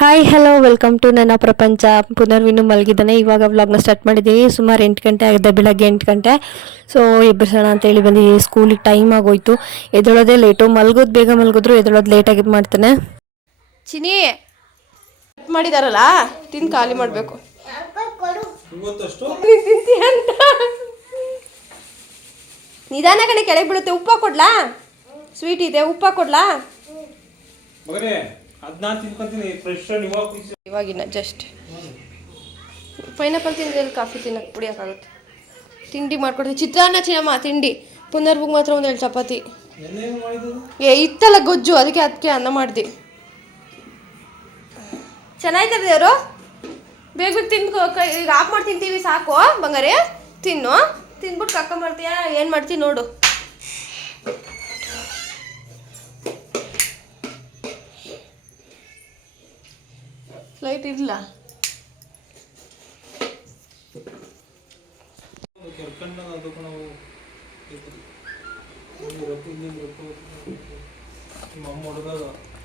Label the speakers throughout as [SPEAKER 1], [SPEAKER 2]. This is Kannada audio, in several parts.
[SPEAKER 1] ಹಾಯ್ ಹಲೋ ವೆಲ್ಕಮ್ ಟು ನನ್ನ ಪ್ರಪಂಚ ಪುನರ್ವಿನು ಮಲಗಿದ್ದಾನೆ. ಇವಾಗ ವ್ಲಾಗ್ನ ಸ್ಟಾರ್ಟ್ ಮಾಡಿದ್ದೀನಿ ಸುಮಾರು ಎಂಟು ಗಂಟೆ ಆಗಿದೆ. ಬೆಳಗ್ಗೆ ಎಂಟು ಗಂಟೆ. ಸೊ ಎಬ್ಬರಿಸೋಣ ಅಂತೇಳಿ ಬಂದು ಸ್ಕೂಲಿಗೆ ಟೈಮ್ ಆಗೋಯ್ತು. ಎದೊಳೋದೇ ಲೇಟು ಮಲಗೋದು ಬೇಗ ಮಲಗಿದ್ರು ಎದೊಳೋದು ಲೇಟಾಗಿ ಮಾಡ್ತಾನೆ.
[SPEAKER 2] ಚಿನಿ ಮಾಡಿದಾರಲ್ಲ? ತಿಂದು ಖಾಲಿ ಮಾಡಬೇಕು. ಅಂತ ನಿಧಾನ ಕಡೆ ಕೆಳಗೆ ಬೀಳುತ್ತೆ. ಉಪ್ಪ ಕೊಡ್ಲಾ? ಸ್ವೀಟ್ ಇದೆ. ಉಪ್ಪ ಕೊಡ್ಲಾ?
[SPEAKER 3] ತಿನ್ಕೊಂತೀನಿ ಫ್ರೆಶ್
[SPEAKER 2] ಇವಾಗಿನ ಜಸ್ಟ್ ಪೈನಾಪಲ್ ತಿಂದ್ರೆ ಕಾಫಿ ತಿನ್ನಕ್ಕೆ ಕುಡಿಯೋಕ್ಕಾಗುತ್ತೆ. ತಿಂಡಿ ಮಾಡ್ಕೊಡ್ತೀವಿ ಚಿತ್ರಾನ್ನ ಚಿನ್ನಮ್ಮ ತಿಂಡಿ. ಪುನರ್ಭುಗ್ ಮಾತ್ರ ಒಂದು ಎರಡು ಚಪಾತಿ ಏ ಇತ್ತಲ್ಲ ಗೊಜ್ಜು ಅದಕ್ಕೆ ಅದಕ್ಕೆ ಅನ್ನ ಮಾಡ್ದಿ. ಚೆನ್ನಾಯ್ತದೆ ದೇವರು? ಬೇಗ ಬೇಗ ತಿನ್ಕೊ ಈಗ ಆಫ್ ಮಾಡಿ ತಿಂತೀವಿ ಸಾಕು ಬಂಗಾರೆ. ತಿನ್ನು. ತಿನ್ಬಿಟ್ಟು ಕಕ್ಕ ಮಾಡ್ತೀಯಾ ಏನು ಮಾಡ್ತೀವಿ ನೋಡು. ಲೈಟ್ ಇಲ್ಲ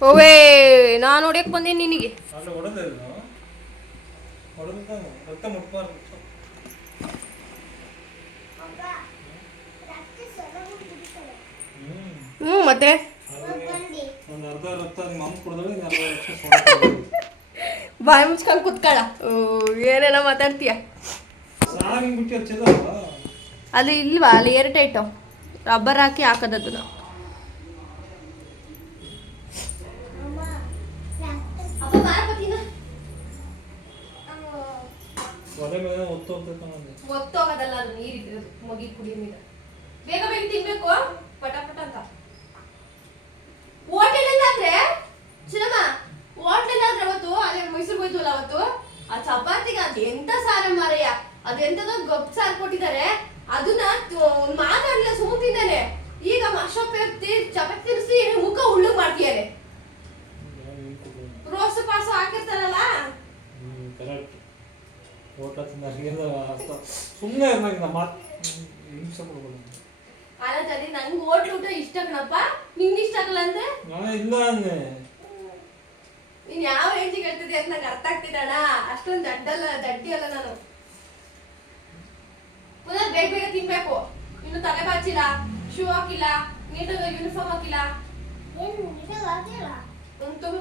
[SPEAKER 2] ಓವೇ ನಾನು ಹೊಡಿಯಕ್ಕೆ ಬಂದೀನಿ ನಿನಗೆ. ಹ್ಞೂ ಮತ್ತೆ?
[SPEAKER 3] ಒಂದು ಅರ್ಧ ರಕ್ತ ನಿಮ್ಮ ಅಮ್ಮ ಕುಡ್ದಾಗ ಅರ್ಧ ರಕ್ತ
[SPEAKER 2] ಬಾಯಿ ಮುಚ್ಕೊಂಡು ಕುತ್ಕೊಳ್ಳ ಏನೇನೋ ಮಾತಾಡ್ತೀಯ? ಅದು ಇಲ್ವಾ ಅಲ್ಲಿ ಏರ್ ಟೈಟು ರಬ್ಬರ್ ಹಾಕಿ ಹಾಕೋದದು ನಾವು.
[SPEAKER 3] ಒಲೆ ಮೇಲೆ ಒತ್ತು ಹೋಗ್ಬೇಕು ನಂಗೆ
[SPEAKER 2] ಗೊತ್ತೋಗೋದಲ್ಲ ಅದು ನೀರಿದ್ರೆ ಮಗಿ ಕುಡಿಯೋ ನೀರು. ಬೇಗ ಬೇಗ ತಿನ್ಬೇಕು ಪಟ ಪಟ ಅಂತ ಹೋಟೆಲಲ್ಲಾದ್ರೆ ಚಿನ್ನಮ್ಮ ಹೋಟೆಲಾದ್ರೆ ಅವತ್ತು ಅದೇ ಮೈಸೂರು ಹೋಯ್ತಲ್ಲ ಅವತ್ತು ಆ ಚಪಾತಿಗೆ ಅದು ಎಂತ ಸಾರ ಮಾರಯ್ಯ ಗೊಪ್ಸ ಎಂತದೋ ಗೊಬ್ಬ ಕೊಟ್ಟಿದ್ದಾರೆ ಅದನ್ನ ಮಾತಾಡ್ಲಿಲ್ಲ ಸುಮ್ತಿದ್ದಾನೆ ಈಗ ಅಶೋಕ್ ಚಪಾತಿ ತಿರ್ಸಿ ಮುಖ ಉಳ್ಳು ಮಾಡ್ತಿದ್ದಾರೆ. ರೋಸು ಪಾಸು ಹಾಕಿರ್ತಾರಲ್ಲ?
[SPEAKER 3] ಸುಮ್ಮನೆ
[SPEAKER 2] ಅಲ್ಲ ನಂಗೆ ಹೋಟ್ಲು ಊಟ ಇಷ್ಟ ಕಣಪ್ಪ. ನಿಂಗೆ ಇಷ್ಟ ಆಗಲ್ಲ ಅಂದ್ರೆ?
[SPEAKER 3] ನಾನು ಇಲ್ಲ ಅಂದೆ.
[SPEAKER 2] ನೀನ್ ಯಾವ ರೇಂಜಿಗೆ ಹೇಳ್ತಿದ್ದೆ ಅಂತ ನಂಗೆ ಅರ್ಥ ಆಗ್ತಿದ್ದಣ್ಣ ಅಷ್ಟೊಂದು ದಡ್ಡಲ್ಲ ದಡ್ಡಿ ಅಲ್ಲ ನಾನು. ಪುನಃ ಬೇಗ ಬೇಗ ತಿನ್ಬೇಕು. ಇನ್ನು ತಲೆ ಬಾಚಿಲ್ಲ ಶೂ ಹಾಕಿಲ್ಲ ನೀಟಾಗಿ ಯೂನಿಫಾರ್ಮ್ ಹಾಕಿಲ್ಲ. ಒಂದ್ ತಗೋ.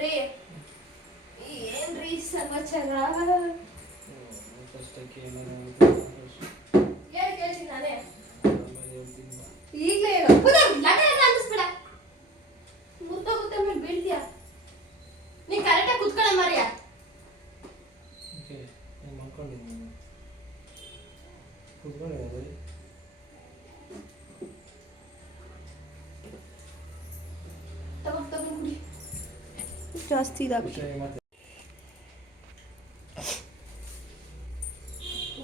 [SPEAKER 2] ರೀ ಏನ್ರಿ ಸಮಾಚಾರ?
[SPEAKER 3] ಕಷ್ಟಕ್ಕೆ
[SPEAKER 2] ಹೇಳಿ ಕೇಳ್ತೀನಿ ನಾನೇ. ಈಗಲೇ ಹೇಳು ಪುನಃ ಲಟ ಲಟ ಅನ್ನಿಸ್ಬೇಡ ಮುರ್ತೋಗುತ್ತೆ ಆಮೇಲೆ ಬೀಳ್ತೀಯ ನೀನ್ ಕರೆಕ್ಟಾಗಿ ಕುತ್ಕೊಳ್ಳ ಮಾರಿಯ
[SPEAKER 3] ಓಕೆ ನಾನು ಮಾಡ್ಕೊಂಡಿದ್ದೀನಿ ಕುತ್ಕೊಂಡಿದ್ದಾರೆ
[SPEAKER 2] ತಗೋ ತಗೋ ಕುಡಿ ಜಾಸ್ತಿ ಇದಾಗುತ್ತೆ
[SPEAKER 3] ಖುಷಿಯಾಗಿ ಮತ್ತೆ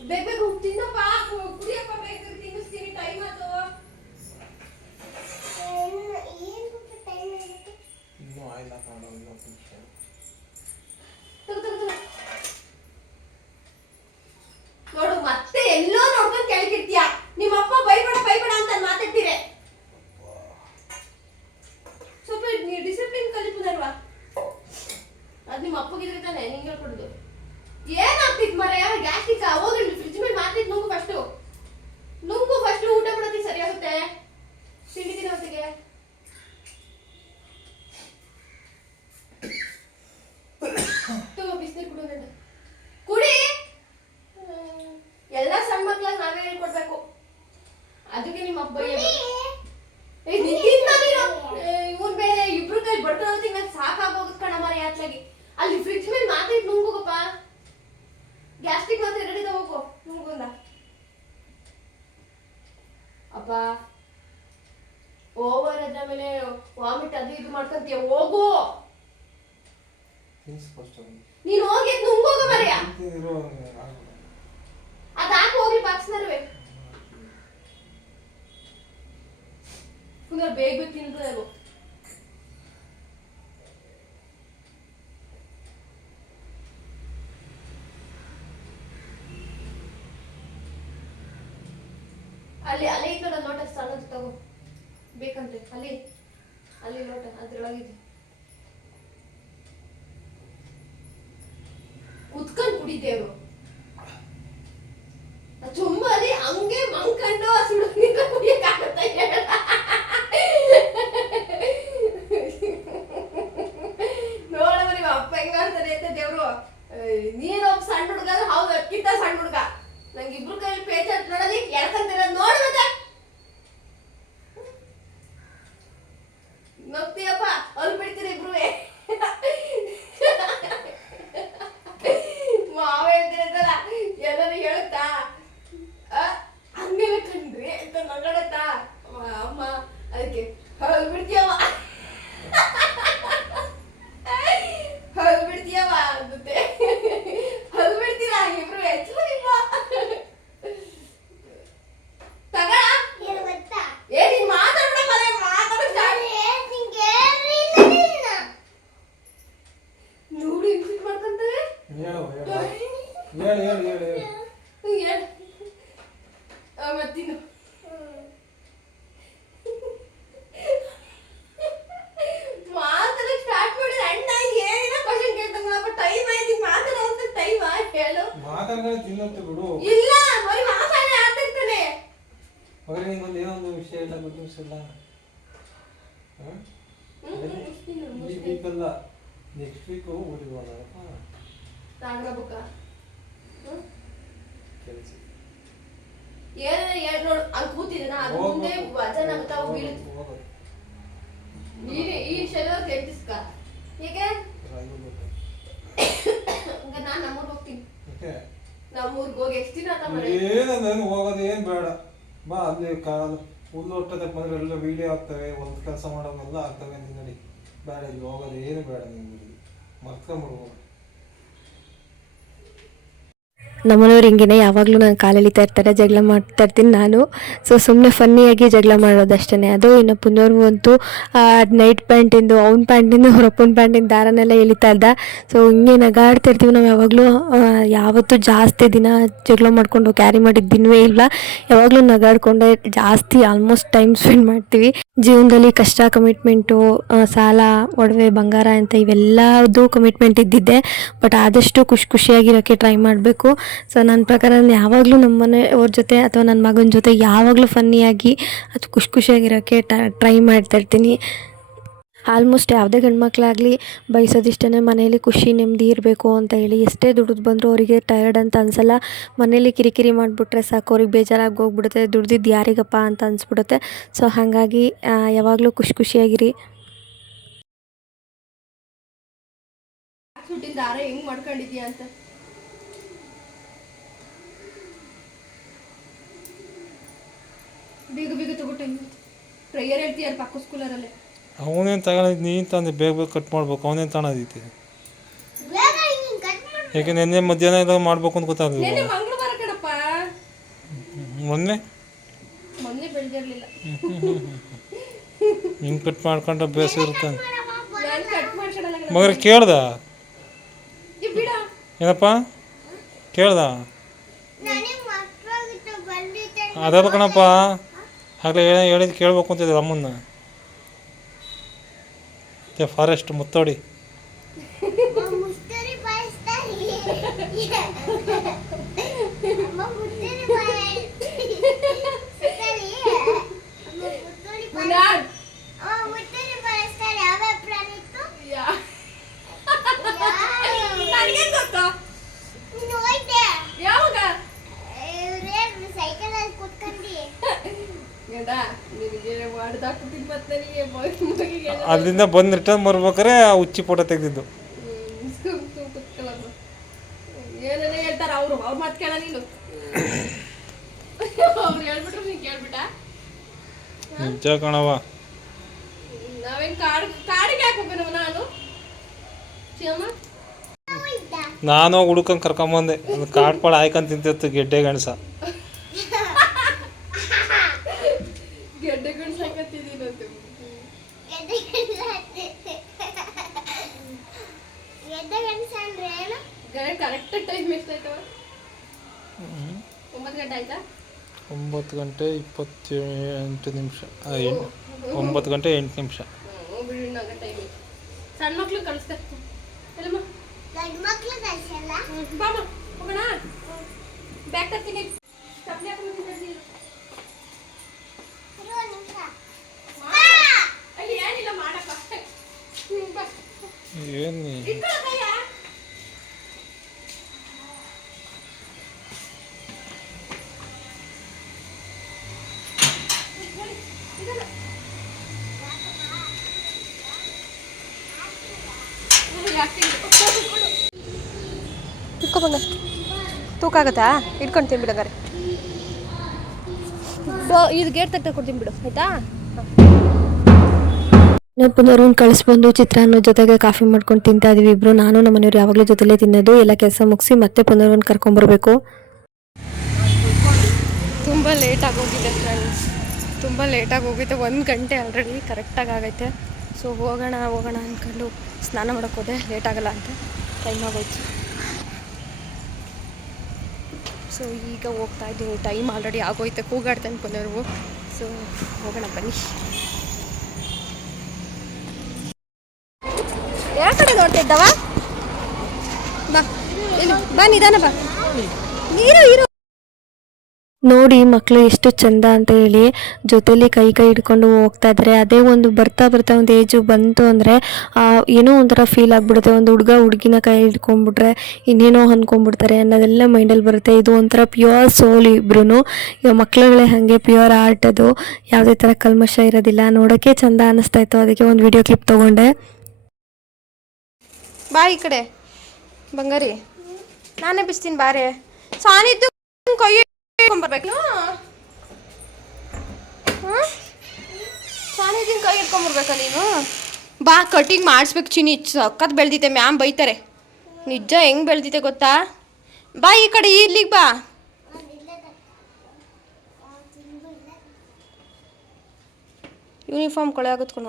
[SPEAKER 2] ಬೇಗ ಬೇಗ ಹೋಗ್ ತಿನ್ನಪ್ಪ ಕು- ಕುಡಿಯಪ್ಪ ಬೇಗ ಬೇಗ ತಿನ್ನಿಸ್ತೀನಿ ಟೈಮ್ ಆಯ್ತು
[SPEAKER 3] ಇನ್ನೂ ಆಯಿಲ್ ಹಾಕೋಣ ಇನ್ನೂ ನಿಮಿಷ
[SPEAKER 2] ತಗೋ ತಗೋ ತಗೋ ನೋಡು ಮತ್ತೆ ಎಲ್ಲೋ ನೋಡ್ಕೊಂಡು ಕೆಳಗಿರ್ತೀಯ ನಿಮ್ಮ ಅಪ್ಪ ಬೈಬೇಡ ಬೈಬೇಡ ಅಂತ ಮಾತಾಡ್ತೀರಿ ಸ್ವಲ್ಪ ಡಿಸಿಪ್ಲಿನ್ ಕಲಿಪುದಲ್ವಾ ಅದ್ ನಿಮ್ಮ ಅಪ್ಪಗಿದ್ರೆ ತಾನೆ ನಿಂಗೆ ಹೇಳ್ಕೊಡುದು ಏನಾಗ್ತಿತ್ತು ಮರ ಯಾವ ಗ್ಯಾಸ್ಟಿಕ್ ಹೋಗಿ ಫ್ರಿಜ್ ಮೇಲೆ ಮಾತಿದ್ ನುಂಗು ಫಸ್ಟು ನುಂಗು ಫಸ್ಟ್ ಊಟ ಮಾಡೋದಿ ಸರಿ ಆಗುತ್ತೆ ತಿಂಡಿ ತಿನ್ನೋ ಹೊತ್ತಿಗೆ ತಗೋ ಬಿಸಿನೀರು ಕುಡು ನಂದು. ಕುಡಿ ಹ್ಮ್. ಎಲ್ಲ ಸಣ್ಣ ಮಕ್ಳಾಗ ನಾವೇ ಹೇಳ್ಕೊಡ್ಬೇಕು ಅದಕ್ಕೆ ನಿಮ್ಮ ಅಪ್ಪ ಇವನ್ ಬೇರೆ ಇಬ್ರು ಕೈ ಬಡ್ಕೊಳ್ಳೋ ತಿಂಗಳ ಸಾಕಾಗೋಗುತ್ತೆ ಕಣ ಮರ ಯಾತ್ಲಾಗಿ ಅಲ್ಲಿ ಫ್ರಿಜ್ ಮೇಲೆ ಮಾತ್ರ ನುಂಗೋಗಪ್ಪ ಗ್ಯಾಸ್ಟ್ರಿಕ್ ಮಾತ್ರ ಎರಡು ತಗೋಕೋ ನುಂಗುಂದ ಅಪ್ಪ ಓವರ್ ಅದ್ರ ಮೇಲೆ ವಾಮಿಟ್ ಅದು ಇದು ಮಾಡ್ಕೊಂತೀಯ ಹೋಗು. ನೀನು ಹೋಗಿ ನುಂಗೋಗ ಮರೆಯ. ಅದಾಕ ಹೋಗ್ಲಿ ಬಾಕ್ಸ್ನರ್ವೆ ಪುನಃ ಬೇಗ ಬೇಗ ತಿನ್ಬೋದು ಅಲ್ಲಿ, ಅಲ್ಲೇ ಕಡೆ ನೋಟ ಸಣ್ಣದು ತಗೋ. ಬೇಕಂತೆ, ಅಲ್ಲಿ. ಅಲ್ಲಿ ಲೋಟ ಅದ್ರೊಳಗಿದೆ ಉತ್ಕೊಂಡ್ ಕುಡಿತೇವ್ರು ಚುಮ್ಮಲಿ ಹಂಗೆ ಮಂಕಂಡು ಸುಡು ನೀರ ಕುಡಿಯಕ್ಕಾಗತ್ತ ಹೇಳ ನೋಡಮ್ಮ ನಿಮ್ಮ ಅಪ್ಪ ಹೆಂಗ ಅಂತಾನೆ ಅಂತ ದೇವ್ರು ನೀನು ಒಬ್ಬ ಸಣ್ಣ ಹುಡುಗ ಅಂದ್ರೆ ಹೌದು ಅದಕ್ಕಿಂತ ಸಣ್ಣ ಹುಡುಗ ನಂಗೆ ಇಬ್ರು ಕೈಲಿ ಪೇಚ್ ಹತ್ ನೋಡಲಿ ಎಳ್ಕಂತಿರೋದು ನೋಡು ಮತ್ತೆ ನೋಗ್ತೀಯಪ್ಪ ಅಲ್ಲಿ ಬಿಡ್ತೀರಿ ಇಬ್ರುವೆ ಮಾವ ಹೇಳ್ತಿರತ್ತಲ್ಲ ಎಲ್ಲರೂ ಹೇಳುತ್ತಾ ಆ, ಹಂಗೆಲ್ಲ ಕಣ್ರಿ ಅಂತ ನಗಡತ್ತಾ ಅಮ್ಮ ಅದಕ್ಕೆ ಹೊರಗೆ ಬಿಡ್ತೀಯವ ಹೊರಗೆ ಬಿಡ್ತೀಯವ ಅಂದುತ್ತೆ ಹೊರಗೆ ಬಿಡ್ತೀರಾ ಇಬ್ರು ಹೆಚ್ಚು ನಿಮ್ಮ ತಗಳ
[SPEAKER 4] ಏನು ಗೊತ್ತಾ?
[SPEAKER 2] ಏ ನೀನ್ ಮಾತಾಡ್ಬಿಡ ಮನೆ ಮಾತಾಡೋ ಸ್ಟಾರ್ಟ್
[SPEAKER 4] ನಾನು ನಿಂಗೆ ಹೇಳಿಲ್ಲ.
[SPEAKER 2] ನೋಡಿ ಇನ್ಸಿಟ್ ಮಾಡ್ಕೊಂತಾರೆ
[SPEAKER 3] ಹೇಳು ಹೇಳು ಹೇಳು ಹೇಳು ಹೇಳು ಹೇಳು
[SPEAKER 2] ಹೇಳು ಮತ್ತಿನ್ನು ಮಾತಾಡಕ್ ಸ್ಟಾರ್ಟ್ ಮಾಡಿದ್ರೆ ಅಣ್ಣ ಏನೇನೋ ಕ್ವಶನ್ ಕೇಳ್ತಾನಪ್ಪ ಟೈಮ್ ಆಯ್ತು ಮಾತಾಡೋ ಅಂತ ಟೈಮ್ ಹೇಳು
[SPEAKER 3] ಮಾತಾಡ್ಕೊಂಡು ತಿನ್ನಂತ ಬಿಡು
[SPEAKER 2] ಇಲ್ಲ ಬರೀ ಮಾತಾಡಿ ಆಡ್ತಿರ್ತಾನೆ
[SPEAKER 3] ಮಗನೇ ನಿಂಗೊಂದು ಏನೋ ಒಂದು ವಿಷಯ ಇಲ್ಲ ಗುಡ್ ನ್ಯೂಸ್ ಇಲ್ಲ ಹಾಂ ಈ ವೀಕ್ ಅಲ್ಲ ನೆಕ್ಸ್ಟ್ ವೀಕ್ ಊರಿಗೆ ಹೋಗೋಣ
[SPEAKER 2] ನಾಗರಬುಕ್ಕ
[SPEAKER 3] ಕೆಲಸ
[SPEAKER 2] ಏನೇನ ಹೇಳ್ ನೋಡು ಅಲ್ಲಿ ಕೂತಿದ್ದಾನ ಅದು ಮುಂದೆ ಬೀಳುತ್ತೆ. ಈ ಹೀಗೆ
[SPEAKER 3] ಹೋಗೋದು.
[SPEAKER 2] ಈಗ ನಾನು ಹೋಗ್ತೀನಿ. ನಮ್ಮೂರ್ಗೆ ಹೋಗಿ ಎಷ್ಟು ದಿನ ಆತ ಮನೆ?
[SPEAKER 3] ಏನು ಹೋಗೋದು ಏನು ಬೇಡ. ಬಾ ಅಲ್ಲಿ ಕಾಲ ಹುಲ್ಲು ಹೊಟ್ಟದಕ್ಕೆ ಬಂದ್ರೆ ಎಲ್ಲ ವೀಡಿಯೋ ಆಗ್ತವೆ ಒಂದು ಕೆಲಸ ಮಾಡೋದೆಲ್ಲ ಆಗ್ತವೆ ಅಂತ ನಡಿ ಬೇಡ ಇಲ್ಲಿ ಹೋಗೋದು ಏನು ಬೇಡ ನಿಮ್ಗೆ 嘛，这么多。
[SPEAKER 1] ನಮ್ಮನೆಯವ್ರು ಹಿಂಗೆ ಯಾವಾಗಲೂ ನಾನು ಕಾಲು ಎಳಿತಾ ಇರ್ತಾರೆ, ಜಗಳ ಮಾಡ್ತಾ ಇರ್ತೀನಿ ನಾನು. ಸೊ ಸುಮ್ಮನೆ ಫನ್ನಿಯಾಗಿ ಜಗಳ ಮಾಡೋದಷ್ಟೇ ಅದು ಇನ್ನು ಪುನರ್ವು ಅಂತೂ ನೈಟ್ ಪ್ಯಾಂಟಿಂದು ಅವ್ನ ಪ್ಯಾಂಟಿಂದು ಅವ್ರ ಪ್ಯಾಂಟಿಂದು ದಾರನೆಲ್ಲ ಎಳಿತಾ ಇದ್ದ. ಸೊ ಹಿಂಗೆ ನಗಾಡ್ತಾ ಇರ್ತೀವಿ ನಾವು ಯಾವಾಗಲೂ ಯಾವತ್ತೂ ಜಾಸ್ತಿ ದಿನ ಜಗಳ ಮಾಡಿಕೊಂಡು ಕ್ಯಾರಿ ಮಾಡಿದ ದಿನವೇ ಇಲ್ಲ. ಯಾವಾಗಲೂ ನಗಾಡ್ಕೊಂಡೆ ಜಾಸ್ತಿ ಆಲ್ಮೋಸ್ಟ್ ಟೈಮ್ ಸ್ಪೆಂಡ್ ಮಾಡ್ತೀವಿ. ಜೀವನದಲ್ಲಿ ಕಷ್ಟ ಕಮಿಟ್ಮೆಂಟು ಸಾಲ, ಒಡವೆ, ಬಂಗಾರ ಅಂತ ಇವೆಲ್ಲದೂ ಕಮಿಟ್ಮೆಂಟ್ ಇದ್ದಿದ್ದೆ. ಬಟ್ ಆದಷ್ಟು ಖುಷಿ ಖುಷಿಯಾಗಿರೋಕ್ಕೆ ಟ್ರೈ ಮಾಡಬೇಕು. ಸೊ ನನ್ನ ಪ್ರಕಾರ ನಾನು ಯಾವಾಗಲೂ ನಮ್ಮ ಮನೆಯವ್ರ ಜೊತೆ ಅಥವಾ ನನ್ನ ಮಗನ ಜೊತೆ ಯಾವಾಗಲೂ ಫನ್ನಿಯಾಗಿ ಅದು ಖುಷಿ ಖುಷಿಯಾಗಿರೋಕ್ಕೆ ಟ್ರೈ ಮಾಡ್ತಾ ಇರ್ತೀನಿ. ಆಲ್ಮೋಸ್ಟ್ ಯಾವುದೇ ಗಂಡ್ಮಕ್ಳಾಗಲಿ ಬಯಸೋದಿಷ್ಟೇ ಮನೇಲಿ ಖುಷಿ, ನೆಮ್ಮದಿ ಇರಬೇಕು ಅಂತ ಹೇಳಿ ಎಷ್ಟೇ ದುಡಿದು ಬಂದರೂ ಅವರಿಗೆ ಟಯರ್ಡ್ ಅಂತ ಅನ್ಸಲ್ಲ. ಮನೇಲಿ ಕಿರಿಕಿರಿ ಮಾಡಿಬಿಟ್ರೆ ಸಾಕು, ಅವ್ರಿಗೆ ಬೇಜಾರಾಗಿ ಹೋಗ್ಬಿಡುತ್ತೆ, ದುಡ್ದಿದ್ದು ಯಾರಿಗಪ್ಪ ಅಂತ ಅನಿಸ್ಬಿಡುತ್ತೆ. ಸೊ ಹಾಗಾಗಿ ಯಾವಾಗಲೂ ಖುಷಿ ಖುಷಿಯಾಗಿರಿ.
[SPEAKER 2] ದಾರ ಹೆಂಗ್ ಮಾಡ್ಕೊಂಡಿದ್ಯಾ ಅಂತ? ಬೀಗ ಬೀಗ ತಗೊಟ್ಟೆ ಪ್ರೇಯರ್ ಹೇಳ್ತೀಯಾರ ಪಕ್ಕ ಸ್ಕೂಲರಲ್ಲೇ
[SPEAKER 3] ಅವನೇನು ತಗೊಂಡಿದ್ದು ನೀನು ತಂದು ಬೇಗ ಬೇಗ ಕಟ್ ಮಾಡ್ಬೇಕು ಅವನೇನು
[SPEAKER 4] ತಗೊಳದೈತಿ.
[SPEAKER 3] ಯಾಕೆ ನಿನ್ನೆ ಮಧ್ಯಾಹ್ನ ಇದ್ದಾಗ ಮಾಡ್ಬೇಕು ಅಂತ ಗೊತ್ತಾಗಲಿಲ್ಲ.
[SPEAKER 2] ನೆನ್ನೆ ಮಂಗಳವಾರ ಕಣಪ್ಪ.
[SPEAKER 3] ಮೊನ್ನೆ?
[SPEAKER 2] ಮೊನ್ನೆ ಬೆಳ್ದಿರ್ಲಿಲ್ಲ
[SPEAKER 3] ಹಿಂಗೆ ಕಟ್ ಮಾಡ್ಕೊಂಡ್ರೆ ಬೇಸ ಇರುತ್ತೆ
[SPEAKER 2] ನಾನು ಕಟ್ ಮಾಡ್ಕೊಳಲ್ಲ ಕಣಪ್ಪ.
[SPEAKER 3] ಮಗರ ಕೇಳ್ದ?
[SPEAKER 2] ಏ ಬಿಡ.
[SPEAKER 3] ಏನಪ್ಪ? ಕೇಳ್ದ?
[SPEAKER 4] ನನಗ್ ಮಕ್ಳಾಗಿತ್ತು ಬಂದಿತ್ತೆ.
[SPEAKER 3] ಅದಲ್ಲ ಕಣಪ್ಪ? ಆಗಲೇ ಹೇಳಿದ್ ಕೇಳಬೇಕು ಅಂತಿದ್ದೆ ಅಮ್ಮನ್ನ ಫಾರೆಸ್ಟ್ ಮುತ್ತೋಡಿ
[SPEAKER 4] ಅಮ್ಮ ಮುಸ್ತರಿ ಬಾಯಿಸ್ತಾರೆ. ಅಮ್ಮ ಮುಸ್ತರಿ ಬಾಯಿಸ್ತಾರೆ. ಅಮ್ಮ ಮುಸ್ತರಿ ಬಾಯಿ-
[SPEAKER 2] ಪುನಃ
[SPEAKER 4] ಅಮ್ಮ ಮುಸ್ತರಿ ಬಾಯಿಸ್ತಾರೆ. ಯಾವ್ಯಾವ ಪ್ರಾಣಿ ಇತ್ತು?
[SPEAKER 2] ಯಾ-
[SPEAKER 4] ಯಾರು?
[SPEAKER 2] ನನಗೇನ್ ಗೊತ್ತಾ
[SPEAKER 4] ನೀನು ಹೋಯ್ತೆ.
[SPEAKER 2] ಯಾವಾಗ
[SPEAKER 4] ಇವ್ರೇ ಸೈಕಲಲ್ಲಿ ಕೂತ್ಕೊಂಡಿ.
[SPEAKER 2] ಗಂಡ ನಿನಗೆ ಮಾಡ್ದಾಕ್ಬಿಟ್ಟಿದ್ ಮತ್ತೆ ನಿನಗೆ ಮಗಿಗೆ
[SPEAKER 3] ಅಲ್ಲಿಂದ ಬಂದು ರಿಟರ್ನ್ ಬರ್ಬೇಕಾರೆ ಆ ಹುಚ್ಚಿ ಫೋಟೋ ತೆಗೆದಿದ್ದು.
[SPEAKER 2] ಏನೇನೇ ಹೇಳ್ತಾರ ಅವ್ರು ಅವ್ರ ಮಾತು ಕೇಳ ನೀನು. ಅವ್ರು ಹೇಳ್ಬಿಟ್ರು ನೀನ್ ಕೇಳ್ಬಿಟ್ಟ?
[SPEAKER 3] ನಿಜ ಕಣವ
[SPEAKER 2] ನಾವೇನ್ ಕಾಡ್ ಕಾಡಿಗೆ ಯಾಕೆ ಹೋಗ್ಬೇನವ ನಾನು?
[SPEAKER 4] ಹುಡುಕಂಗ್?
[SPEAKER 3] ನಾನು ಹುಡ್ಕಂಗೆ ಕರ್ಕೊಂಬಂದೆ. ಅದು ಕಾಡ್ಪಾಳು ಹಾಯ್ಕೊಂಡು ತಿಂತಿತ್ತು ಗೆಡ್ಡೆ ಗಣಸ
[SPEAKER 2] ಒಂಬತ್ತು ಗಂಟೆ
[SPEAKER 3] ಇಪ್ಪತ್ತೆಂಟು ನಿಮಿಷ. ಒಂಬತ್ತು ಗಂಟೆ ಎಂಟು ನಿಮಿಷ.
[SPEAKER 2] ಸಣ್ಣ ಮಕ್ಕಳು ಕಳಿಸ್ತಾ ಎಲ್ಲಮ್ಮ? ಬ್ಯಾಗ್ ತರ್ತೀನಿ. ಇಟ್ಕೊಬಂಗ ತೂಕ ಆಗತ್ತಾ? ತಿನ್ಬಿಡು ಹಂಗಾರೆ. ಇದು ಗೇಟ್ ತಕ್ಕ ಕೊಡ್ತೀನಿ ಬಿಡು ಆಯ್ತಾ?
[SPEAKER 1] ಪುನರ್ವನ್ ಕಳಿಸ್ಬಂದು ಚಿತ್ರಾನ್ನ ಜೊತೆಗೆ ಕಾಫಿ ಮಾಡ್ಕೊಂಡು ತಿಂತಾ ಇದೀವಿ ಇಬ್ರು. ನಾನು ನಮ್ಮ ಮನೆಯವ್ರು ಯಾವಾಗಲೂ ಜೊತೆಲೇ ತಿನ್ನೋದು ಎಲ್ಲ ಕೆಲಸ ಮುಗಿಸಿ ಮತ್ತೆ ಪುನರ್ವನ್ ಕರ್ಕೊಂಬರ್ಬೇಕು
[SPEAKER 2] ತುಂಬ ಲೇಟಾಗಿ ಹೋಗಿದೆ ಫ್ರೆಂಡ್ಸ್ ತುಂಬ ಲೇಟಾಗಿ ಹೋಗಿದೆ ಒಂದು ಗಂಟೆ ಆಲ್ರೆಡಿ ಕರೆಕ್ಟಾಗಿ ಆಗೈತೆ. ಸೊ ಹೋಗೋಣ ಹೋಗೋಣ ಅಂದ್ಕೊಂಡು ಸ್ನಾನ ಮಾಡೋಕ್ಕೋದೆ ಹೋದೆ. ಲೇಟ್ ಆಗಲ್ಲ ಅಂತ. ಟೈಮ್ ಆಗೋಯ್ತು. ಸೊ ಈಗ ಹೋಗ್ತಾ ಇದ್ದೀನಿ. ಟೈಮ್ ಆಲ್ರೆಡಿ ಆಗೋಯ್ತೆ. ಕೂಗಾಡ್ತಾ ಅನ್ಕೊಂಡವ್ರು ಸೊ ಹೋಗೋಣ ಬನ್ನಿ. ಯಾವ ನೋಡ್ತಿದ್ದವ ಬಾ. ಇಲ್ಲಿ, ಬಾ, ನಿಧಾನ ಬಾ. ನೀರು, ಇರು.
[SPEAKER 1] ನೋಡಿ ಮಕ್ಕಳು ಎಷ್ಟು ಚಂದ ಅಂತ ಹೇಳಿ ಜೊತೆಯಲ್ಲಿ ಕೈ ಕೈ ಹಿಡ್ಕೊಂಡು ಹೋಗ್ತಾ ಇದ್ದಾರೆ ಅದೇ ಒಂದು ಬರ್ತಾ ಬರ್ತಾ ಒಂದು ಏಜು ಬಂತು ಅಂದರೆ ಏನೋ ಒಂಥರ ಫೀಲ್ ಆಗಿಬಿಡುತ್ತೆ. ಒಂದು ಹುಡುಗ ಹುಡುಗಿನ ಕೈ ಹಿಡ್ಕೊಂಡ್ಬಿಟ್ರೆ ಇನ್ನೇನೋ ಅಂದ್ಕೊಂಡ್ಬಿಡ್ತಾರೆ ಅನ್ನೋದೆಲ್ಲ ಮೈಂಡಲ್ಲಿ ಬರುತ್ತೆ. ಇದು ಒಂಥರ ಪ್ಯೂರ್ ಸೋಲ್ ಇಬ್ರು ಈಗ ಮಕ್ಳುಗಳೇ ಹಾಗೆ ಪ್ಯೂರ್ ಆರ್ಟ್ ಅದು. ಯಾವುದೇ ಥರ ಕಲ್ಮಶ ಇರೋದಿಲ್ಲ. ನೋಡೋಕ್ಕೆ ಚಂದ ಅನ್ನಿಸ್ತಾ ಇತ್ತು. ಅದಕ್ಕೆ ಒಂದು ವಿಡಿಯೋ ಕ್ಲಿಪ್ ತೊಗೊಂಡೆ.
[SPEAKER 2] ಬಾ ಈ ಕಡೆ. ಬಂಗಾರಿ. ನಾನೇ ಬಿಸ್ತೀನಿ ಬಾರೆ. ಸಾನಿದ್ದು ಕೈ ಕೈ ನೀನು? ಬಾ ಕಟಿಂಗ್ ಮಾಡಿಸ್ಬೇಕು ಚಿನಿ ಸಕ್ಕತ್ ಬೆಳ್ದಿತ್ತೆ ಮ್ಯಾಮ್ ಬೈತಾರೆ. ನಿಜ ಹೆಂಗ್ ಬೆಳ್ದಿತ್ತೆ ಗೊತ್ತಾ? ಬಾ ಈ ಕಡೆ, ಇಲ್ಲಿಗೆ ಬಾ. ಯೂನಿಫಾರ್ಮ್ ಕೊಳೆ ಆಗುತ್ಕೊಣ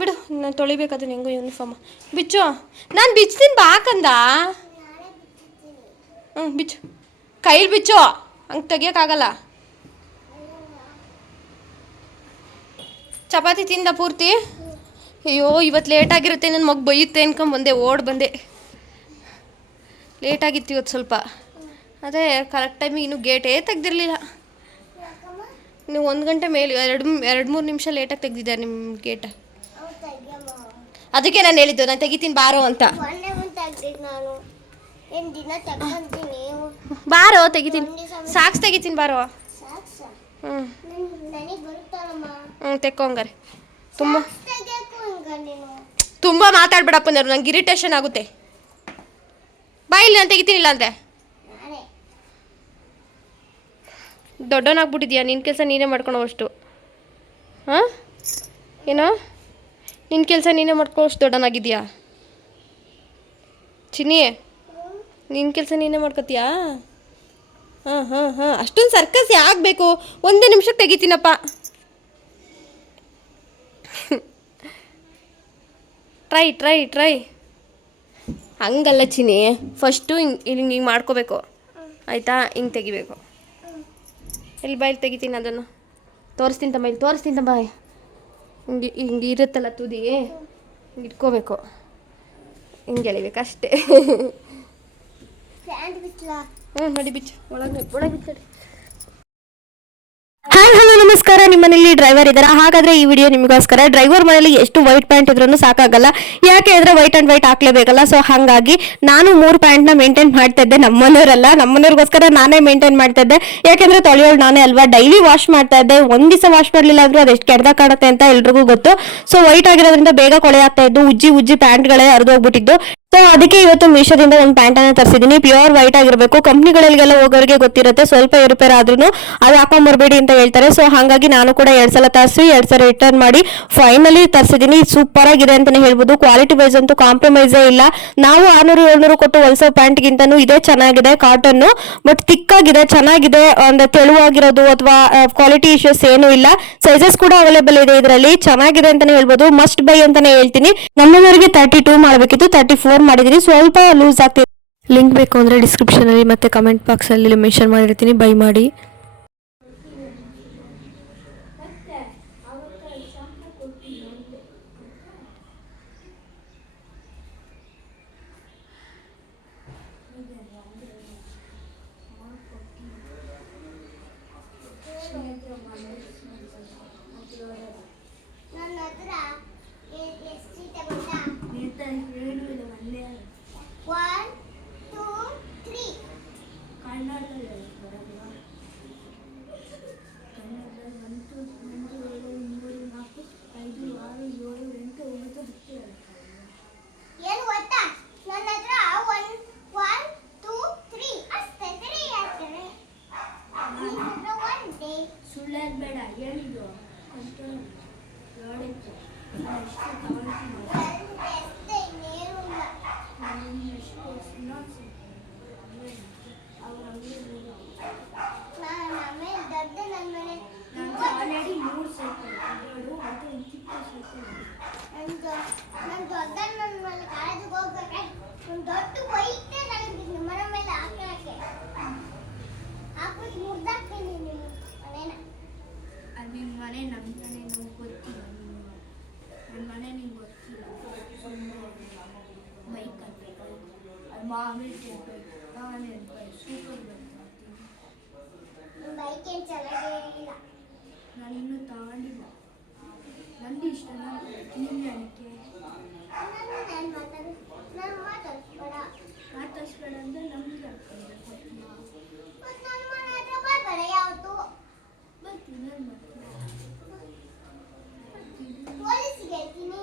[SPEAKER 2] ಬಿಡು, ನಾನು ತೊಳಿಬೇಕಾದ್ರೆ ಹೆಂಗೋ ಯೂನಿಫಾರ್ಮ್ ಬಿಚ್ಚು. ನಾನು ಬಿಚ್ತೀನಿ ಬಾಕಂದ ಹ್ಞೂ ಬಿಚ್ಚು. ಕೈಲಿ ಬಿಚ್ಚು. ಹಂಗೆ ತೆಗಿಯೋಕ್ಕಾಗಲ್ಲ. ಚಪಾತಿ ತಿಂದ ಪೂರ್ತಿ. ಅಯ್ಯೋ ಇವತ್ತು ಲೇಟಾಗಿರುತ್ತೆ ನನ್ನ ಮಗ ಬೈಯುತ್ತೆ ಅನ್ಕೊಂಡ್ ಬಂದೆ ಓಡ್ ಬಂದೆ. ಲೇಟಾಗಿತ್ತು ಇವತ್ತು ಸ್ವಲ್ಪ. ಅದೇ ಕರೆಕ್ಟ್ ಟೈಮಿಗೆ ಇನ್ನೂ ಗೇಟೇ ತೆಗ್ದಿರಲಿಲ್ಲ. ನೀವು ಒಂದು ಗಂಟೆ ಮೇಲೆ ಎರಡು ಎರಡು ಮೂರು ನಿಮಿಷ ಲೇಟಾಗಿ ತೆಗ್ದಿದ್ದಾರೆ ನಿಮ್ಮ ಗೇಟ ಅದಕ್ಕೆ ನಾನು ಹೇಳಿದ್ದು ನಾನು ತೆಗಿತೀನಿ ಬಾರೋ ಅಂತ. ಬಾರೋ ತೆಗಿತೀನಿ. ಸಾಕ್ಸ್ ತೆಗಿತೀನಿ ಬಾರೋ. ಹ್ಞೂ ಹ್ಞೂ ತೆಕ್ಕೊಂಗಾರೆ ತುಂಬ ತುಂಬ ಮಾತಾಡ್ಬೇಡಪ್ಪ ನಾನು ನಂಗೆ ಇರಿಟೇಷನ್ ಆಗುತ್ತೆ. ಬಾ ಇಲ್ಲಿ ನಾನು ತೆಗಿತೀನಿ ಇಲ್ಲ
[SPEAKER 4] ನಾನೇ.
[SPEAKER 2] ದೊಡ್ಡವನಾಗ್ಬಿಟ್ಟಿದ್ಯಾ? ನಿನ್ನ ಕೆಲಸ ನೀನೇ ಮಾಡ್ಕೊಳೋ ಅಷ್ಟು. ಹಾಂ? ಏನೋ? ನಿನ್ನ ಕೆಲಸ ನೀನೇ ಮಾಡ್ಕೊಳ್ಳೋ ಅಷ್ಟು ದೊಡ್ಡವನಾಗಿದ್ಯಾ? ಚಿನ್ನಿ. ನಿನ್ನ ಕೆಲಸ ನೀನೇ ಮಾಡ್ಕೊತೀಯಾ? ಹಾಂ ಹಾಂ ಹಾಂ. ಅಷ್ಟೊಂದು ಸರ್ಕಸ್ ಯಾಕೆ ಒಂದೇ ನಿಮಿಷಕ್ಕೆ ತೆಗಿತೀನಪ್ಪ. ಟ್ರೈ ಟ್ರೈ ಟ್ರೈ ಹಂಗಲ್ಲ ಚಿನಿ ಫಸ್ಟು ಹಿಂಗೆ ಹಿಂಗೆ ಹಿಂಗೆ ಮಾಡ್ಕೋಬೇಕು. ಆಯಿತಾ? ಹಿಂಗೆ ತೆಗಿಬೇಕು. ಇಲ್ಲಿ ಬಾಯಲ್ಲಿ ತೆಗಿತೀನಿ ಅದನ್ನು. ತೋರಿಸ್ತೀನಿ ತಮ್ಮ, ಇಲ್ಲಿ ತೋರಿಸ್ತೀನಿ ತಮ್ಮ. ಹಿಂಗೆ ಹಿಂಗೆ ಇರುತ್ತಲ್ಲ ತುದಿ. ಹಿಂಗೆ ಇಟ್ಕೋಬೇಕು. ಹಿಂಗೆ ಎಳಿಬೇಕು ಅಷ್ಟೇ ಹ್ಞೂ ನೋಡಿ
[SPEAKER 1] ಹಾಯ್, ಹಲೋ, ನಮಸ್ಕಾರ. ನಿಮ್ಮ ಮನೇಲಿ ಡ್ರೈವರ್ ಇದ್ದಾರೆ? ಹಾಗಾದ್ರೆ ಈ ವಿಡಿಯೋ ನಿಮಗೋಸ್ಕರ ಡ್ರೈವರ್ ಮನೇಲಿ ಎಷ್ಟು ವೈಟ್ ಪ್ಯಾಂಟ್ ಇದ್ರೂ ಸಾಕಾಗಲ್ಲ. ಯಾಕೆ ಅಂದ್ರೆ ವೈಟ್ ಅಂಡ್ ವೈಟ್ ಹಾಕ್ಲೇಬೇಕಲ್ಲ. ಸೊ ಹಾಗಾಗಿ ನಾನು ಮೂರು ಪ್ಯಾಂಟ್ನ ಮೇಂಟೈನ್ ಮಾಡ್ತಾ ಇದ್ದೆ ನಮ್ಮನೆಯವರಲ್ಲ ನಮ್ಮನೆಯವ್ರಿಗೋಸ್ಕರ ನಾನೇ ಮೇಂಟೈನ್ ಮಾಡ್ತಾ ಇದ್ದೆ. ಯಾಕೆಂದ್ರೆ ತೊಳೆಯೋಳು ನಾನೇ ಅಲ್ವಾ? ಡೈಲಿ ವಾಶ್ ಮಾಡ್ತಾ ಇದ್ದೆ. ಒಂದ್ ದಿವಸ ವಾಶ್ ಮಾಡ್ಲಿಲ್ಲ ಅದು ಎಷ್ಟು ಕೆಡ್ದ ಕಾಣುತ್ತೆ ಅಂತ ಎಲ್ರಿಗೂ ಗೊತ್ತು. ಸೊ ವೈಟ್ ಆಗಿರೋದ್ರಿಂದ ಬೇಗ ಕೊಳೆ ಆಗ್ತಾ ಇದ್ದು, ಉಜ್ಜಿ ಉಜ್ಜಿ ಪ್ಯಾಂಟ್ಗಳೇ ಹರಿದೋಗ್ಬಿಟ್ಟಿದ್ದು. ಸೊ ಅದಕ್ಕೆ ಇವತ್ತು ಮೀಶೋದಿಂದ ಒಂದು ಪ್ಯಾಂಟ್ ಅನ್ನ ತರಿಸಿದೀನಿ. ಪ್ಯೂರ್ ವೈಟ್ ಆಗಿರಬೇಕು. ಕಂಪ್ನಿಗಳಿಗೆಲ್ಲ ಹೋಗೋರಿಗೆ ಗೊತ್ತಿರುತ್ತೆ. ಸ್ವಲ್ಪ ಏರುಪೇರ್ ಆದ್ರೂ ಅದು ಬರಬೇಡಿ ಅಂತ ಹೇಳ್ತಾರೆ. ಸೊ ಹಾಗಾಗಿ ನಾನು ಕೂಡ ಎರಡ್ ಸಲ ತರಿಸಿ, ಎರಡ್ ಸಲ ರಿಟರ್ನ್ ಮಾಡಿ ಫೈನಲಿ ತರಿಸಿದೀನಿ. ಸೂಪರ್ ಆಗಿದೆ ಅಂತಾನೆ ಹೇಳ್ಬೋದು. ಕ್ವಾಲಿಟಿ ವೈಸ್ ಅಂತೂ ಕಾಂಪ್ರಮೈಸೇ ಇಲ್ಲ. ನಾವು ಆರ್ನೂರು, ಏಳ್ನೂರು ಕೊಟ್ಟು ಹೊಲ್ಸೋ ಪ್ಯಾಂಟ್ ಗಿಂತನೂ ಇದೇ ಚೆನ್ನಾಗಿದೆ ಕಾಟನ್ ಬಟ್ ತಿಕ್ ಆಗಿದೆ ಚೆನ್ನಾಗಿದೆ ಅಂದ್ರೆ ತೆಳುವಾಗಿರೋದು ಅಥವಾ ಕ್ವಾಲಿಟಿ ಇಶ್ಯೂಸ್ ಏನೂ ಇಲ್ಲ. ಸೈಜಸ್ ಕೂಡ ಅವೈಲೇಬಲ್ ಇದೆ ಇದರಲ್ಲಿ. ಚೆನ್ನಾಗಿದೆ ಅಂತಾನೆ ಹೇಳ್ಬೋದು. ಮಸ್ಟ್ ಬೈ ಅಂತಾನೆ ಹೇಳ್ತೀನಿ. ನಮ್ಮವರಿಗೆ ತರ್ಟಿ ಟೂ ಮಾಡಬೇಕಿತ್ತು. ತರ್ಟಿ ಫೋರ್ ಮಾಡಿದೀನಿ ಸ್ವಲ್ಪ ಲೂಸ್ ಆಗ್ತಿದೆ. ಲಿಂಕ್ ಬೇಕು ಅಂದರೆ ಡಿಸ್ಕ್ರಿಪ್ಷನ್ ಅಲ್ಲಿ ಮತ್ತೆ ಕಮೆಂಟ್ ಬಾಕ್ಸ್ ಅಲ್ಲಿ ಮೆನ್ಷನ್ ಮಾಡಿರ್ತೀನಿ. ಬೈ ಮಾಡಿ
[SPEAKER 4] ಅಷ್ಟೇ ಇನ್ನೇನು ಇಲ್ಲ ನಾನು ಆಮೇಲೆ ದೊಡ್ಡ ನನ್ನ ಮನೆ
[SPEAKER 5] ಆಲ್ರೆಡಿ ಮೂರು ಸೈಕಲ್ ಎರಡು ಮತ್ತೆ ಒಂದು ಚಿಕ್ಕ ಸೈಕಲ್
[SPEAKER 4] ನಂದು ನನ್ನ ದೊಡ್ಡ ನನ್ನ ಮೇಲೆ ಕಾಲೇಜಿಗೆ ಹೋಗ್ಬೇಕಾದ್ರೆ ಒಂದು ದೊಡ್ಡ ಬೈಕ್ನೇ ನನಗೆ ನಿಮ್ಮ ಮನೆ ನಿಮ್ಮ
[SPEAKER 5] ಮನೆ ನಮ್ಗೆ ಗೊತ್ತಿಲ್ಲ ನನ್ನ ಮನೆ ನಿಮ್ಗೆ ಗೊತ್ತಿಲ್ಲ. ಬೈಕ್ ಅಂತ ಅದು ಮಾಮೂಲಿ ಬೈಕ್ ನಾನೇ ಬೈಕ್ ಸೂಪರ್ ಬೈಕ್
[SPEAKER 4] ಬೈಕ್ ಏನು ಚೆನ್ನಾಗೇ ಇಲ್ಲ
[SPEAKER 5] ನಾನು ಇನ್ನೂ ತಗೊಂಡಿಲ್ಲ. ನಂದು ಇಷ್ಟ ನಾನು ನಿನ್ನ ಅದಕ್ಕೆ
[SPEAKER 4] ನಾನು ನಾನು ಮಾತಾಡ ನಾನು ಮಾತಾಡ್ಬೇಡ
[SPEAKER 5] ಮಾತಾಡ್ಸ್ಬೇಡ ಅಂದರೆ ನಮ್ಗೆ ಹಾಕ್ತಾರೆ
[SPEAKER 4] ಮತ್ತು ನನ್ನ ಮನೆ ಹತ್ರ ಬರ್ಬೇಡ ಯಾವತ್ತು
[SPEAKER 5] ಬರ್ತೀನಿ ನಾನು ಮಾಡ್ತೀನಿ
[SPEAKER 4] ಪೊಲೀಸಿಗೆ ಹೇಳ್ತೀನಿ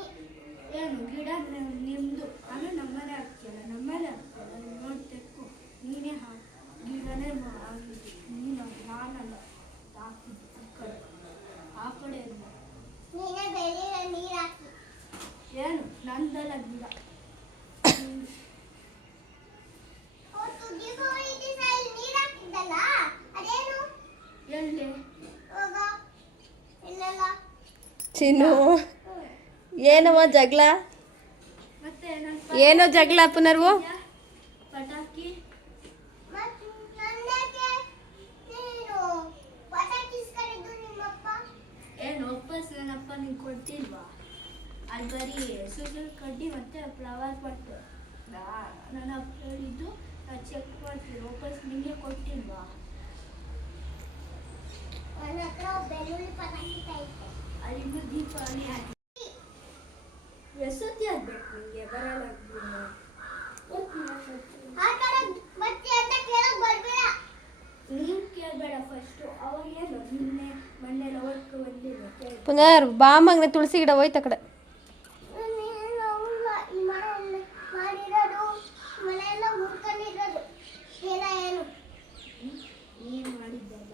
[SPEAKER 5] ಏನು ಗಿಡ ನ- ನಿಮ್ದು ಆಮೇಲೆ ನಮ್ಮನೆ ಹಾಕ್ತಿಯಲ್ಲ ನಮ್ಮನೆ ಹಾಕ್ತಿಯಲ್ಲ ನೀನ್ ನೋಡಿ ತೆಕ್ಕು ನೀನೇ ಹಾಕು ಗಿಡನೇ ಮಾ- ಹಾಕಿದ್ದು ನೀನು ನಾನಲ್ಲ ಹಾಕಿದ್ದು ಆ ಕಡೆ ಆ ಕಡೆ ಅಲ್ಲ.
[SPEAKER 4] ನೀನೇ ಬೆಳಗ್ಗೆ ನೀರು ಹಾಕಿ
[SPEAKER 5] ಏನು ನಂದಲ್ಲ ಗಿಡ
[SPEAKER 4] ಅವತ್ತು ದೀಪಾವಳಿ ದಿವಸ ಇಲ್ಲಿ ನೀರು ಹಾಕಿದ್ದಲ್ಲ ಅದೇನು
[SPEAKER 5] ಎಲ್ಲಿ
[SPEAKER 4] ಹೋಗ ಇಲ್ಲೆಲ್ಲ
[SPEAKER 1] ಚಿನ್ನು ಏನವ ಜಗಳ? ಏನೋ ಜಗಳ ಪುನರ್ವು?
[SPEAKER 5] ಅಲ್ಲಿ ಬರೀ ಹೆಸರು ಕಡ್ಡಿ ಮತ್ತೆ ಫ್ಲವರ್ ಪಟ್ಟು ನನ್ನ ಅಪ್ಪ ಹೇಳಿದ್ದು ನಾ ಚೆಕ್ ಮಾಡ್ತೀನಿ ವಾಪಸ್ ನಿಮಗೆ ಕೊಟ್ಟಿಲ್ವಾ
[SPEAKER 4] ನನ್ನ ಹತ್ರ ಬೆಳ್ಳುಳ್ಳಿ ಪಟಾಕಿ
[SPEAKER 5] ಅಲ್ಲಿಂದ ದೀಪಾವಳಿ ಹಾಕಿ ಎಷ್ಟೊತ್ತಿ ಆಗ್ಬೇಕು ನಿಮಗೆ ಬರಲ್ಲ
[SPEAKER 1] ಪುನರ್ ಬಾ ತುಳಸಿ ಗಿಡ ಹೋಯ್ತು ಕಡೆ
[SPEAKER 4] ನೀನು ಅವ್ವ ಈ ಮನೆಯಲ್ಲಿ ಮಾಡಿರೋದು ಮನೆಯೆಲ್ಲ ಮುರ್ಕೊಂಡಿರೋದು ಏನ ಏನು
[SPEAKER 5] ನೀನು ಮಾಡಿದ್ದಲ್ಲ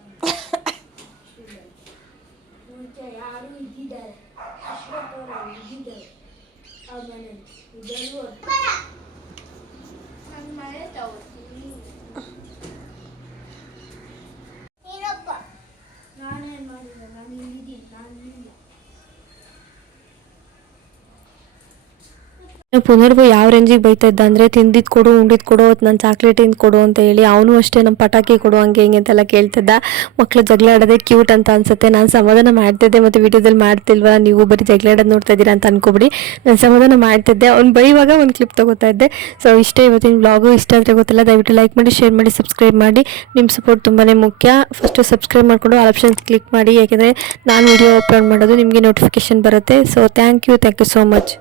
[SPEAKER 5] ಮುಂಚೆ ಯಾರು ಇದ್ದಿದ್ದಾರೆ ಅಶ್ವತ್ಥವರು ಇದ್ದಿದ್ದಾರೆ ಆ ಮನೇಲಿ ಇದೆಲ್ಲೂ
[SPEAKER 4] ಬೇಡ
[SPEAKER 5] ನನ್ನ ಮನೆ ತಗೋತೀನಿ
[SPEAKER 4] ನೀನೊಬ್ಬ
[SPEAKER 5] ನಾನೇನು ಮಾಡಿಲ್ಲ ನಾನು ಇಲ್ಲಿದ್ದೀನಿ ನಾನು ಇಲ್ಲ
[SPEAKER 1] ಪುನರ್ವು ಯಾವ ರೇಂಜಿಗೆ ಬೈತಾ ಇದ್ದ ಅಂದರೆ ತಿಂದಿದ್ದು ಕೊಡು ಉಂಡಿದ್ದು ಕೊಡು ನನ್ನ ಚಾಕ್ಲೇಟಿಂದ ಕೊಡು ಅಂತ ಹೇಳಿ ಅವನು ಅಷ್ಟೇ ನಮ್ಮ ಪಟಾಕಿ ಕೊಡು, ಹಂಗೆ ಹಿಂಗೆ ಅಂತೆಲ್ಲ ಕೇಳ್ತಿದ್ದ. ಮಕ್ಕಳು ಜಗಳ ಆಡೋದೇ ಕ್ಯೂಟ್ ಅಂತ ಅನ್ಸುತ್ತೆ. ನಾನು ಸಮಾಧಾನ ಮಾಡ್ತಿದ್ದೆ ಮತ್ತು ವಿಡಿಯೋದಲ್ಲಿ ಮಾಡ್ತಿಲ್ವಾ? ನೀವು ಬರೀ ಜಗಳ ನೋಡ್ತಾ ಇದ್ದೀರಾ ಅಂತ ಅನ್ಕೋಬಿಡಿ. ನಾನು ಸಮಾಧಾನ ಮಾಡ್ತಿದ್ದೆ. ಅವ್ನು ಬೈವಾಗ ಒಂದು ಕ್ಲಿಪ್ ತಗೋತಾ ಇದ್ದೆ. ಸೊ ಇಷ್ಟೇ ಇವತ್ತಿನ ಬ್ಲಾಗು ಇಷ್ಟ ಆದರೆ ಗೊತ್ತಿಲ್ಲ, ದಯವಿಟ್ಟು ಲೈಕ್ ಮಾಡಿ ಶೇರ್ ಮಾಡಿ ಸಬ್ಸ್ಕ್ರೈಬ್ ಮಾಡಿ. ನಿಮ್ಮ ಸಪೋರ್ಟ್ ತುಂಬಾ ಮುಖ್ಯ. ಫಸ್ಟು ಸಬ್ಸ್ಕ್ರೈಬ್ ಮಾಡಿಕೊಂಡು ಆಪ್ಷನ್ ಕ್ಲಿಕ್ ಮಾಡಿ. ಯಾಕೆಂದರೆ ನಾನು ವಿಡಿಯೋ ಅಪ್ಲೋಡ್ ಮಾಡೋದು ನಿಮಗೆ ನೋಟಿಫಿಕೇಶನ್ ಬರುತ್ತೆ. So thank you thank you so much